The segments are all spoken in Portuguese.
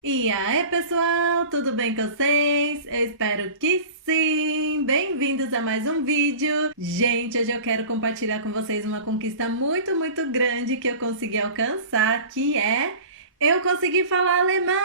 E aí, pessoal, tudo bem com vocês? Eu espero que sim! Bem-vindos a mais um vídeo! Gente, hoje eu quero compartilhar com vocês uma conquista muito grande que eu consegui alcançar, que é eu consegui falar alemão!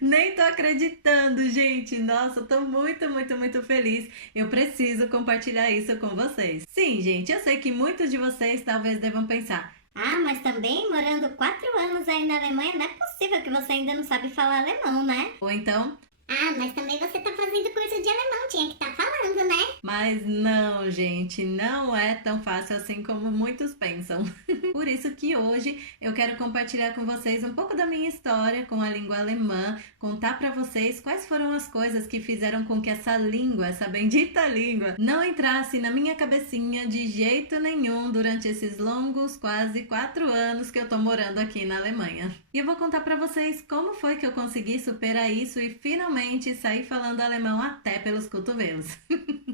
Nem tô acreditando, gente! Nossa, eu tô muito feliz. Eu preciso compartilhar isso com vocês. Sim, gente, eu sei que muitos de vocês talvez devam pensar: Ah, mas também morando 4 anos aí na Alemanha, não é possível que você ainda não sabe falar alemão, né? ou então, Ah, mas também você tá fazendo curso de alemão, tinha que estar falando, né? mas não, gente, não é tão fácil assim como muitos pensam. Por isso que hoje eu quero compartilhar com vocês um pouco da minha história com a língua alemã, contar para vocês quais foram as coisas que fizeram com que essa língua, essa bendita língua, não entrasse na minha cabecinha de jeito nenhum durante esses longos quase 4 anos que eu tô morando aqui na Alemanha. E eu vou contar para vocês como foi que eu consegui superar isso e finalmente sair falando alemão até pelos cotovelos.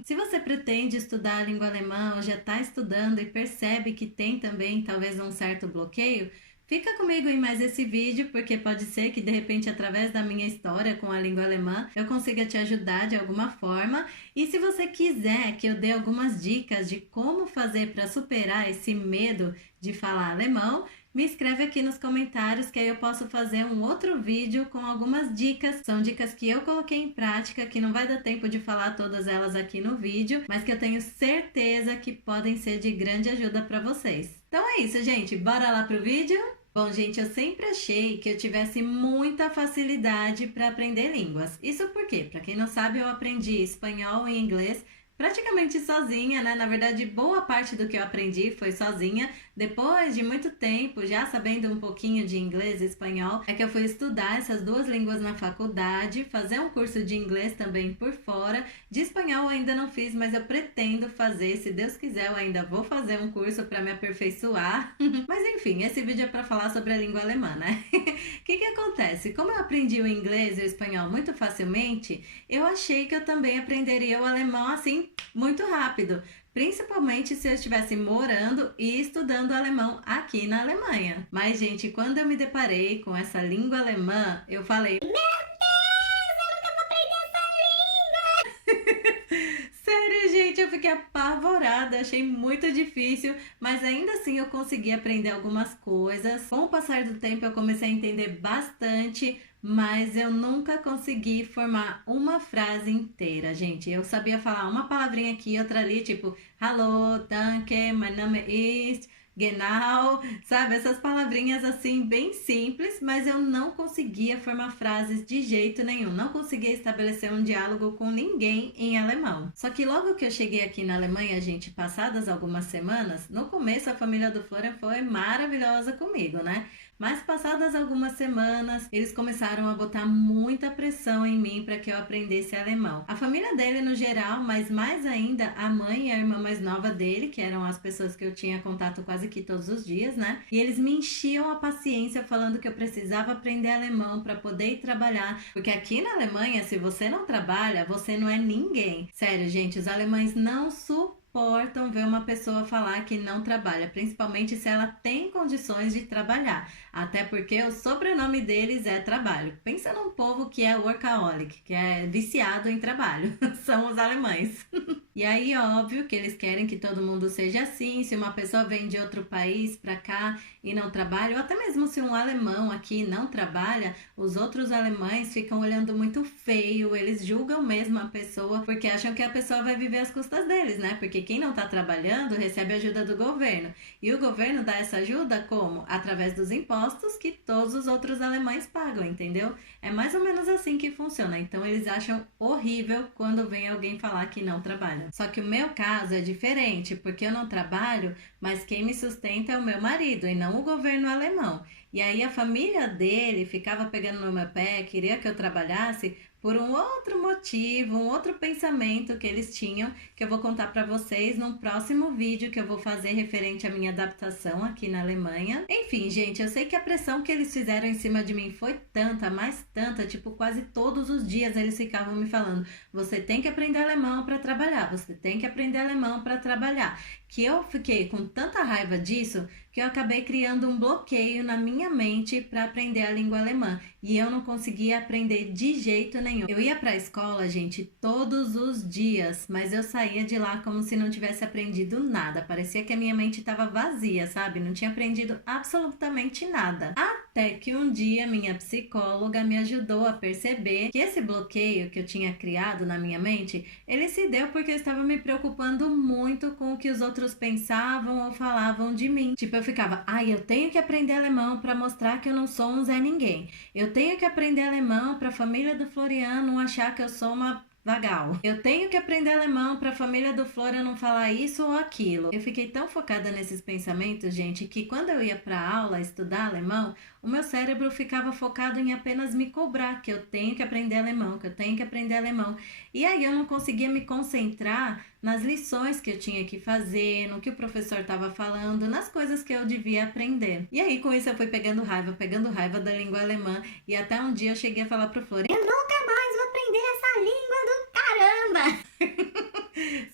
Se você pretende estudar a língua alemã ou já está estudando e percebe que tem também talvez um certo bloqueio, fica comigo em mais esse vídeo, porque pode ser que de repente através da minha história com a língua alemã eu consiga te ajudar de alguma forma. E se você quiser que eu dê algumas dicas de como fazer para superar esse medo de falar alemão, me escreve aqui nos comentários que aí eu posso fazer um outro vídeo com algumas dicas. São dicas que eu coloquei em prática, que não vai dar tempo de falar todas elas aqui no vídeo, mas que eu tenho certeza que podem ser de grande ajuda para vocês. Então é isso, gente. Bora lá pro vídeo? Bom, gente, eu sempre achei que eu tivesse muita facilidade para aprender línguas. Isso porque, para quem não sabe, eu aprendi espanhol e inglês praticamente sozinha, né? Na verdade, boa parte do que eu aprendi foi sozinha. Depois de muito tempo, já sabendo um pouquinho de inglês e espanhol, é que eu fui estudar essas duas línguas na faculdade, fazer um curso de inglês também por fora. De espanhol eu ainda não fiz, mas eu pretendo fazer. Se Deus quiser, eu ainda vou fazer um curso para me aperfeiçoar. Mas enfim, esse vídeo é para falar sobre a língua alemã, né? O que acontece? Como eu aprendi o inglês e o espanhol muito facilmente, eu achei que eu também aprenderia o alemão assim muito rápido, principalmente se eu estivesse morando e estudando alemão aqui na Alemanha. Mas, gente, quando eu me deparei com essa língua alemã, eu falei: Meu Deus, eu nunca vou aprender essa língua! sério, gente, eu fiquei apavorada, achei muito difícil, mas ainda assim eu consegui aprender algumas coisas. Com o passar do tempo eu comecei a entender bastante, mas eu nunca consegui formar uma frase inteira, gente. Eu sabia falar uma palavrinha aqui, outra ali, tipo, hallo, danke, mein Name ist, genau, sabe? Essas palavrinhas assim, bem simples, mas eu não conseguia formar frases de jeito nenhum. Não conseguia estabelecer um diálogo com ninguém em alemão. Só que logo que eu cheguei aqui na Alemanha, gente, passadas algumas semanas, no começo a família do Florian foi maravilhosa comigo, né? Mas passadas algumas semanas, eles começaram a botar muita pressão em mim para que eu aprendesse alemão. A família dele no geral, mas mais ainda a mãe e a irmã mais nova dele, que eram as pessoas que eu tinha contato quase que todos os dias, né? E eles me enchiam a paciência falando que eu precisava aprender alemão para poder ir trabalhar, porque aqui na Alemanha, se você não trabalha, você não é ninguém. Sério, gente, os alemães não suportam ver uma pessoa falar que não trabalha, principalmente se ela tem condições de trabalhar, até porque o sobrenome deles é trabalho. Pensa num povo que é workaholic, que é viciado em trabalho, são os alemães. E aí, óbvio que eles querem que todo mundo seja assim. Se uma pessoa vem de outro país para cá e não trabalha, ou até mesmo se um alemão aqui não trabalha, os outros alemães ficam olhando muito feio, eles julgam mesmo a pessoa, porque acham que a pessoa vai viver às custas deles, né? Porque quem não tá trabalhando recebe ajuda do governo. E o governo dá essa ajuda como? Através dos impostos que todos os outros alemães pagam, entendeu? É mais ou menos assim que funciona. Então eles acham horrível quando vem alguém falar que não trabalha. Só que o meu caso é diferente, porque eu não trabalho, mas quem me sustenta é o meu marido e não o governo alemão. E aí a família dele ficava pegando no meu pé, queria que eu trabalhasse, por um outro motivo, um outro pensamento que eles tinham, que eu vou contar para vocês num próximo vídeo que eu vou fazer referente à minha adaptação aqui na Alemanha. Enfim, gente, eu sei que a pressão que eles fizeram em cima de mim foi tanta, mais tanta, tipo, quase todos os dias eles ficavam me falando: você tem que aprender alemão para trabalhar, você tem que aprender alemão para trabalhar. Que eu fiquei com tanta raiva disso que eu acabei criando um bloqueio na minha mente para aprender a língua alemã e eu não conseguia aprender de jeito nenhum. Eu ia para a escola, gente, todos os dias, mas eu saía de lá como se não tivesse aprendido nada. Parecia que a minha mente estava vazia, sabe? Não tinha aprendido absolutamente nada. Até que um dia minha psicóloga me ajudou a perceber que esse bloqueio que eu tinha criado na minha mente, ele se deu porque eu estava me preocupando muito com o que os outros pensavam ou falavam de mim. Tipo, eu ficava: ai, eu tenho que aprender alemão para mostrar que eu não sou um Zé Ninguém. Eu tenho que aprender alemão para a família do Floriano não achar que eu sou uma vagal. Eu tenho que aprender alemão para a família do Florian não falar isso ou aquilo. Eu fiquei tão focada nesses pensamentos, gente, que quando eu ia para aula estudar alemão, o meu cérebro ficava focado em apenas me cobrar que eu tenho que aprender alemão, que eu tenho que aprender alemão. E aí eu não conseguia me concentrar nas lições que eu tinha que fazer, no que o professor estava falando, nas coisas que eu devia aprender. E aí com isso eu fui pegando raiva da língua alemã, e até um dia eu cheguei a falar pro Florian: eu nunca mais vou aprender essa língua do caramba!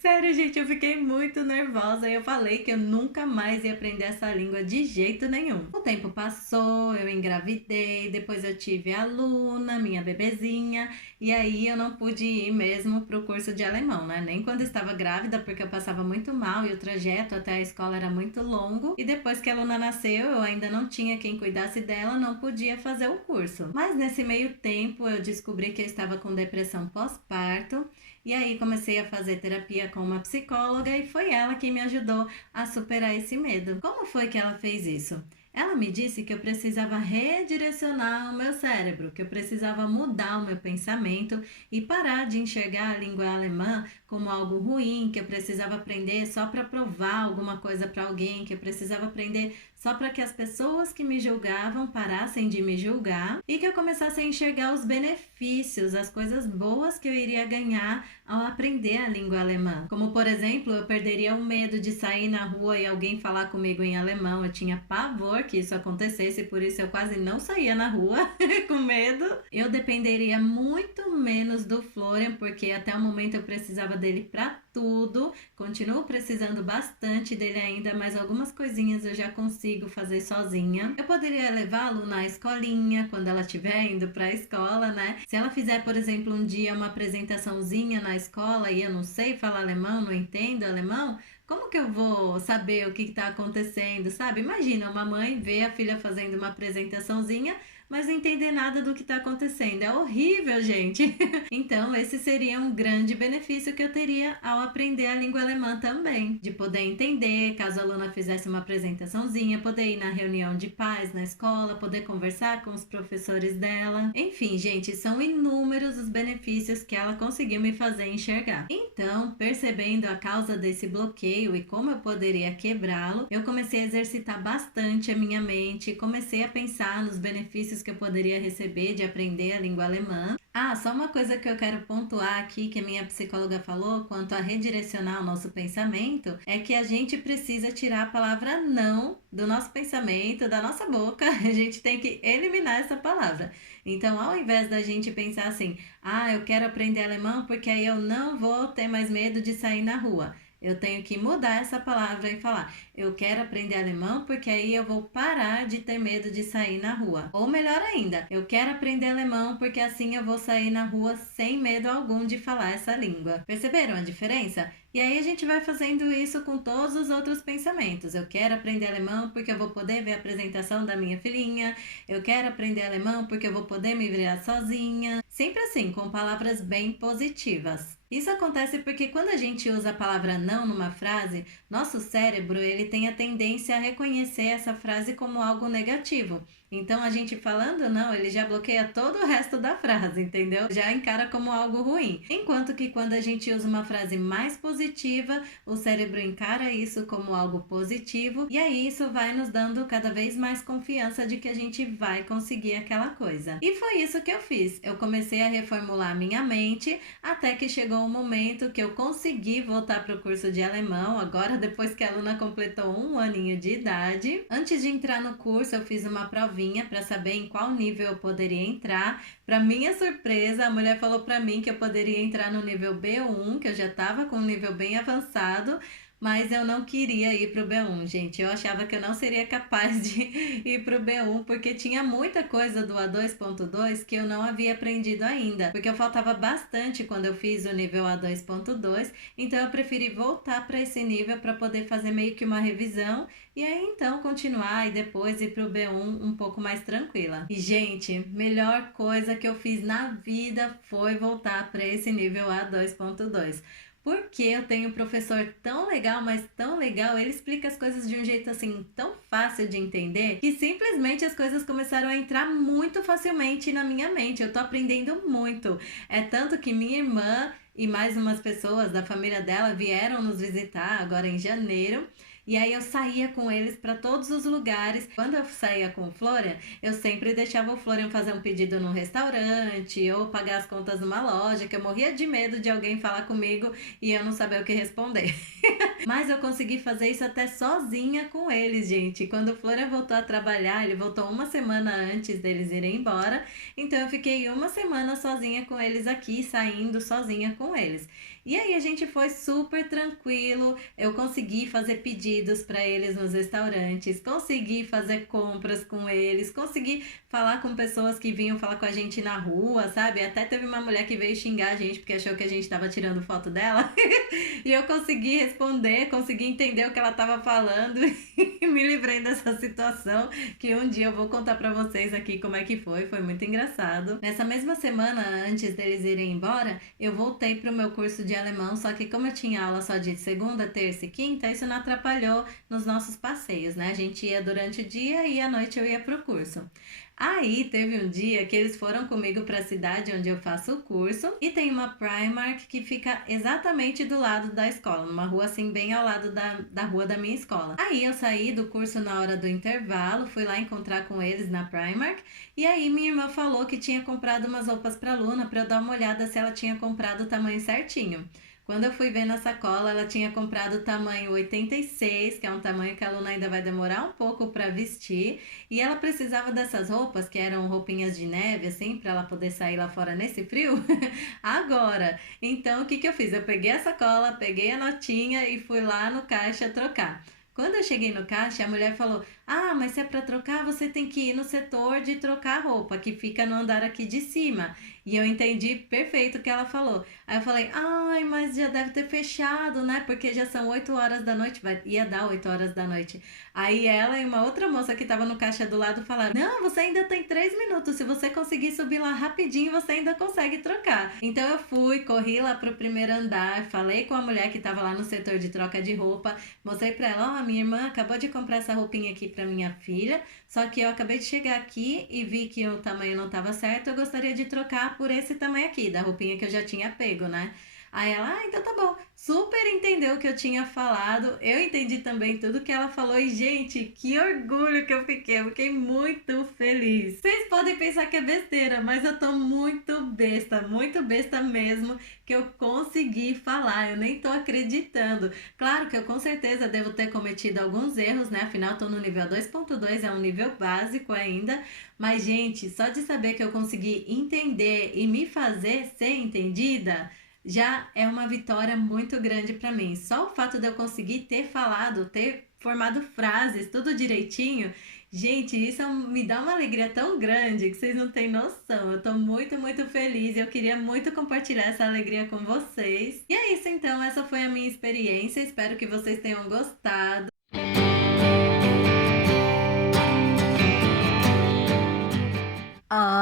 Sério, gente, eu fiquei muito nervosa e eu falei que eu nunca mais ia aprender essa língua de jeito nenhum. O tempo passou, eu engravidei, depois eu tive a Luna, minha bebezinha, e aí eu não pude ir mesmo pro curso de alemão, né? Nem quando estava grávida, porque eu passava muito mal e o trajeto até a escola era muito longo. E depois que a Luna nasceu, eu ainda não tinha quem cuidasse dela, não podia fazer o curso. Mas nesse meio tempo eu descobri que eu estava com depressão pós-parto. E aí comecei a fazer terapia com uma psicóloga e foi ela quem me ajudou a superar esse medo. Como foi que ela fez isso? Ela me disse que eu precisava redirecionar o meu cérebro, que eu precisava mudar o meu pensamento e parar de enxergar a língua alemã como algo ruim, que eu precisava aprender só para provar alguma coisa para alguém, que eu precisava aprender só para que as pessoas que me julgavam parassem de me julgar e que eu começasse a enxergar os benefícios, as coisas boas que eu iria ganhar ao aprender a língua alemã. Como, por exemplo, eu perderia o medo de sair na rua e alguém falar comigo em alemão. Eu tinha pavor que isso acontecesse, por isso eu quase não saía na rua com medo. Eu dependeria muito menos do Florian, porque até o momento eu precisava dele para tudo. Continuo precisando bastante dele ainda, mas algumas coisinhas eu já consigo fazer sozinha. Eu poderia levá-lo na escolinha quando ela estiver indo para a escola, né? Se ela fizer, por exemplo, um dia uma apresentaçãozinha na escola e eu não sei falar alemão, não entendo alemão, como que eu vou saber o que está acontecendo, sabe? Imagina uma mãe ver a filha fazendo uma apresentaçãozinha, mas não entender nada do que está acontecendo. É horrível, gente. Então, esse seria um grande benefício que eu teria ao aprender a língua alemã também. De poder entender, caso a aluna fizesse uma apresentaçãozinha, poder ir na reunião de pais na escola, poder conversar com os professores dela. Enfim, gente, são inúmeros os benefícios que ela conseguiu me fazer enxergar. Então, percebendo a causa desse bloqueio e como eu poderia quebrá-lo, eu comecei a exercitar bastante a minha mente e comecei a pensar nos benefícios que eu poderia receber de aprender a língua alemã. Só uma coisa que eu quero pontuar aqui que a minha psicóloga falou quanto a redirecionar o nosso pensamento é que a gente precisa tirar a palavra não do nosso pensamento, da nossa boca. A gente tem que eliminar essa palavra. Então, ao invés da gente pensar assim: eu quero aprender alemão porque aí eu não vou ter mais medo de sair na rua. Eu tenho que mudar essa palavra e falar: eu quero aprender alemão porque aí eu vou parar de ter medo de sair na rua. Ou melhor ainda, eu quero aprender alemão porque assim eu vou sair na rua sem medo algum de falar essa língua. Perceberam a diferença? E aí a gente vai fazendo isso com todos os outros pensamentos. Eu quero aprender alemão porque eu vou poder ver a apresentação da minha filhinha. Eu quero aprender alemão porque eu vou poder me virar sozinha. Sempre assim, com palavras bem positivas. Isso acontece porque quando a gente usa a palavra não numa frase, nosso cérebro ele tem a tendência a reconhecer essa frase como algo negativo. Então, a gente falando não, ele já bloqueia todo o resto da frase, entendeu? Já encara como algo ruim. Enquanto que quando a gente usa uma frase mais positiva, positiva, o cérebro encara isso como algo positivo e aí isso vai nos dando cada vez mais confiança de que a gente vai conseguir aquela coisa. E foi isso que eu fiz. Eu comecei a reformular minha mente até que chegou um momento que eu consegui voltar para o curso de alemão, agora depois que a Luna completou 1 aninho de idade. Antes de entrar no curso, eu fiz uma provinha para saber em qual nível eu poderia entrar. Para minha surpresa, a mulher falou para mim que eu poderia entrar no nível B1, que eu já estava com um nível bem avançado, mas eu não queria ir para o B1, gente. Eu achava que eu não seria capaz de ir para o B1, porque tinha muita coisa do A2.2 que eu não havia aprendido ainda, porque eu faltava bastante quando eu fiz o nível A2.2, então eu preferi voltar para esse nível para poder fazer meio que uma revisão e aí então continuar e depois ir para o B1 um pouco mais tranquila. E gente, melhor coisa que eu fiz na vida foi voltar para esse nível A2.2. Porque eu tenho um professor tão legal, mas tão legal, ele explica as coisas de um jeito assim tão fácil de entender, que simplesmente as coisas começaram a entrar muito facilmente na minha mente. Eu tô aprendendo muito. É tanto que minha irmã e mais umas pessoas da família dela vieram nos visitar agora em janeiro. E aí eu saía com eles para todos os lugares. Quando eu saía com o Florian, eu sempre deixava o Florian fazer um pedido num restaurante ou pagar as contas numa loja, que eu morria de medo de alguém falar comigo e eu não saber o que responder. Mas eu consegui fazer isso até sozinha com eles, gente. Quando o Florian voltou a trabalhar, ele voltou 1 semana antes deles irem embora. Então eu fiquei 1 semana sozinha com eles aqui, saindo sozinha com eles. E aí a gente foi super tranquilo, eu consegui fazer pedidos para eles nos restaurantes, consegui fazer compras com eles, consegui falar com pessoas que vinham falar com a gente na rua, sabe? Até teve uma mulher que veio xingar a gente porque achou que a gente estava tirando foto dela. E eu consegui responder, consegui entender o que ela estava falando e me livrei dessa situação que um dia eu vou contar para vocês aqui como é que foi muito engraçado. Nessa mesma semana, antes deles irem embora, eu voltei pro meu curso de alemão, só que como eu tinha aula só de segunda, terça e quinta, isso não atrapalhou nos nossos passeios, né? A gente ia durante o dia e à noite eu ia pro curso. Aí teve um dia que eles foram comigo para a cidade onde eu faço o curso e tem uma Primark que fica exatamente do lado da escola, numa rua assim bem ao lado da rua da minha escola. Aí eu saí do curso na hora do intervalo, fui lá encontrar com eles na Primark e aí minha irmã falou que tinha comprado umas roupas para a Luna para eu dar uma olhada se ela tinha comprado o tamanho certinho. Quando eu fui ver na sacola, ela tinha comprado o tamanho 86, que é um tamanho que a Luna ainda vai demorar um pouco para vestir. E ela precisava dessas roupas, que eram roupinhas de neve, assim, para ela poder sair lá fora nesse frio, agora. Então, o que eu fiz? Eu peguei a sacola, peguei a notinha e fui lá no caixa trocar. Quando eu cheguei no caixa, a mulher falou: "Ah, mas se é para trocar, você tem que ir no setor de trocar roupa, que fica no andar aqui de cima." E eu entendi perfeito o que ela falou. Aí eu falei: "Ai, mas já deve ter fechado, né? Porque já são 8 horas da noite, ia dar 8 horas da noite." Aí ela e uma outra moça que estava no caixa do lado falaram: "Não, você ainda tem 3 minutos. Se você conseguir subir lá rapidinho, você ainda consegue trocar." Então eu fui, corri lá pro primeiro andar, falei com a mulher que estava lá no setor de troca de roupa, mostrei para ela: "Ó, minha irmã acabou de comprar essa roupinha aqui para minha filha, só que eu acabei de chegar aqui e vi que o tamanho não estava certo, eu gostaria de trocar por esse tamanho aqui, da roupinha que eu já tinha pego, né?" Aí ela: "Ah, então tá bom." Super entendeu o que eu tinha falado, eu entendi também tudo que ela falou e, gente, que orgulho que eu fiquei muito feliz. Vocês podem pensar que é besteira, mas eu tô muito besta mesmo, que eu consegui falar, eu nem tô acreditando. Claro que eu com certeza devo ter cometido alguns erros, né? Afinal, tô no nível 2.2, é um nível básico ainda, mas, gente, só de saber que eu consegui entender e me fazer ser entendida, já é uma vitória muito grande para mim. Só o fato de eu conseguir ter falado, ter formado frases, tudo direitinho, gente, isso me dá uma alegria tão grande que vocês não têm noção. Eu tô muito feliz e eu queria muito compartilhar essa alegria com vocês. E é isso então, essa foi a minha experiência, espero que vocês tenham gostado.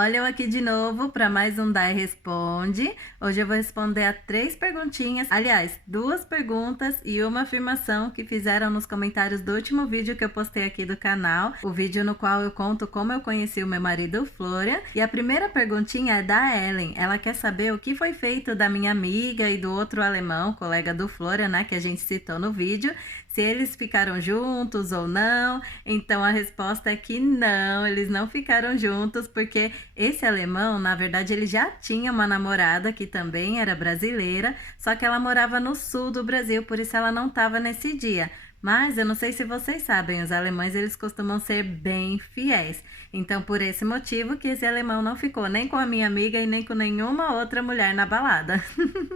Olha eu aqui de novo para mais um Dai Responde. Hoje eu vou responder a 3 perguntinhas, aliás, 2 perguntas e uma afirmação que fizeram nos comentários do último vídeo que eu postei aqui do canal, o vídeo no qual eu conto como eu conheci o meu marido Florian. E a primeira perguntinha é da Ellen. Ela quer saber o que foi feito da minha amiga e do outro alemão, colega do Florian, né, que a gente citou no vídeo, se eles ficaram juntos ou não. Então a resposta é que não, eles não ficaram juntos, porque esse alemão, na verdade, ele já tinha uma namorada que também era brasileira, só que ela morava no sul do Brasil, por isso ela não estava nesse dia. Mas eu não sei se vocês sabem, os alemães eles costumam ser bem fiéis. Então, por esse motivo que esse alemão não ficou nem com a minha amiga e nem com nenhuma outra mulher na balada.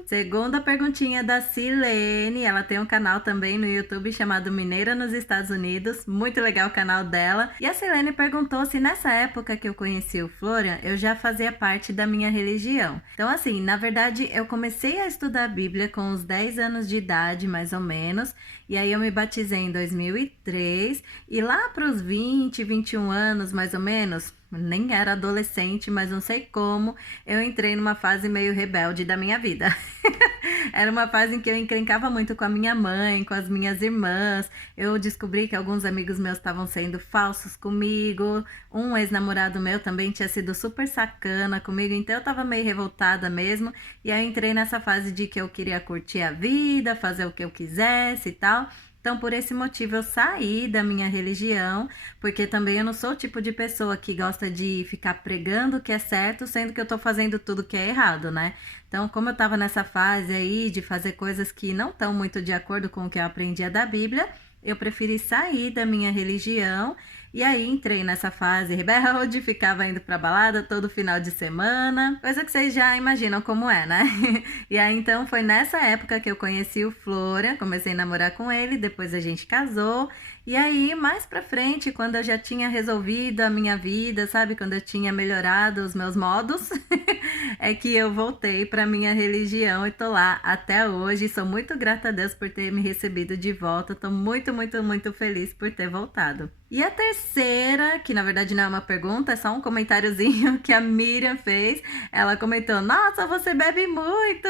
Segunda perguntinha da Silene, ela tem um canal também no YouTube chamado Mineira nos Estados Unidos, muito legal o canal dela. E a Silene perguntou se nessa época que eu conheci o Florian, eu já fazia parte da minha religião. Então assim, na verdade eu comecei a estudar a Bíblia com uns 10 anos de idade, mais ou menos, e aí eu me batizei em 2003, e lá para os 20, 21 anos, mais ou menos, nem era adolescente, mas não sei como, eu entrei numa fase meio rebelde da minha vida. Era uma fase em que eu encrencava muito com a minha mãe, com as minhas irmãs. Eu descobri que alguns amigos meus estavam sendo falsos comigo. Um ex-namorado meu também tinha sido super sacana comigo, então eu tava meio revoltada mesmo. E aí eu entrei nessa fase de que eu queria curtir a vida, fazer o que eu quisesse e tal. Então, por esse motivo, eu saí da minha religião, porque também eu não sou o tipo de pessoa que gosta de ficar pregando o que é certo, sendo que eu tô fazendo tudo que é errado, né? Então, como eu tava nessa fase aí de fazer coisas que não estão muito de acordo com o que eu aprendia da Bíblia, eu preferi sair da minha religião. E aí entrei nessa fase rebelde, ficava indo pra balada todo final de semana, coisa que vocês já imaginam como é, né? E aí então foi nessa época que eu conheci o Florian, comecei a namorar com ele, depois a gente casou. E aí mais pra frente, quando eu já tinha resolvido a minha vida, sabe? Quando eu tinha melhorado os meus modos, é que eu voltei pra minha religião e tô lá até hoje. Sou muito grata a Deus por ter me recebido de volta, tô muito, muito, muito feliz por ter voltado. E a terceira, que na verdade não é uma pergunta, é só um comentáriozinho que a Miriam fez. Ela comentou: nossa, você bebe muito!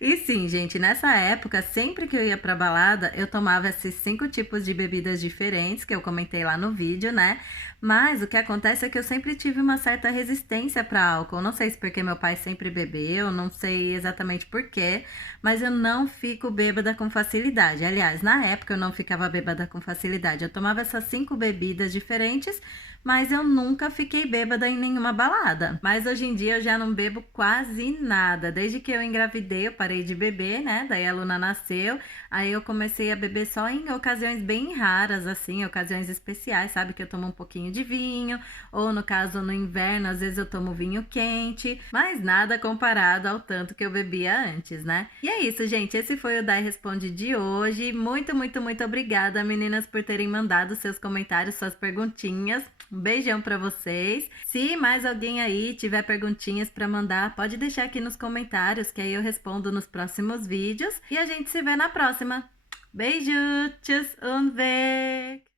E sim, gente, nessa época, sempre que eu ia pra balada, eu tomava esses 5 tipos de bebidas diferentes que eu comentei lá no vídeo, né? Mas o que acontece é que eu sempre tive uma certa resistência para álcool. Não sei se porque meu pai sempre bebeu, não sei exatamente por quê, mas eu não fico bêbada com facilidade. Aliás, na época eu não ficava bêbada com facilidade. Eu tomava essas 5 bebidas diferentes, mas eu nunca fiquei bêbada em nenhuma balada. Mas hoje em dia eu já não bebo quase nada. Desde que eu engravidei, eu parei de beber, né? Daí a Luna nasceu, aí eu comecei a beber só em ocasiões bem raras, assim, ocasiões especiais, sabe? Que eu tomo um pouquinho de vinho, ou no caso no inverno, às vezes eu tomo vinho quente, mas nada comparado ao tanto que eu bebia antes, né? E é isso, gente. Esse foi o Dai Responde de hoje. Muito, muito, muito obrigada, meninas, por terem mandado seus comentários, suas perguntinhas. Um beijão pra vocês. Se mais alguém aí tiver perguntinhas pra mandar, pode deixar aqui nos comentários, que aí eu respondo nos próximos vídeos. E a gente se vê na próxima. Beijo, tschüss und weg!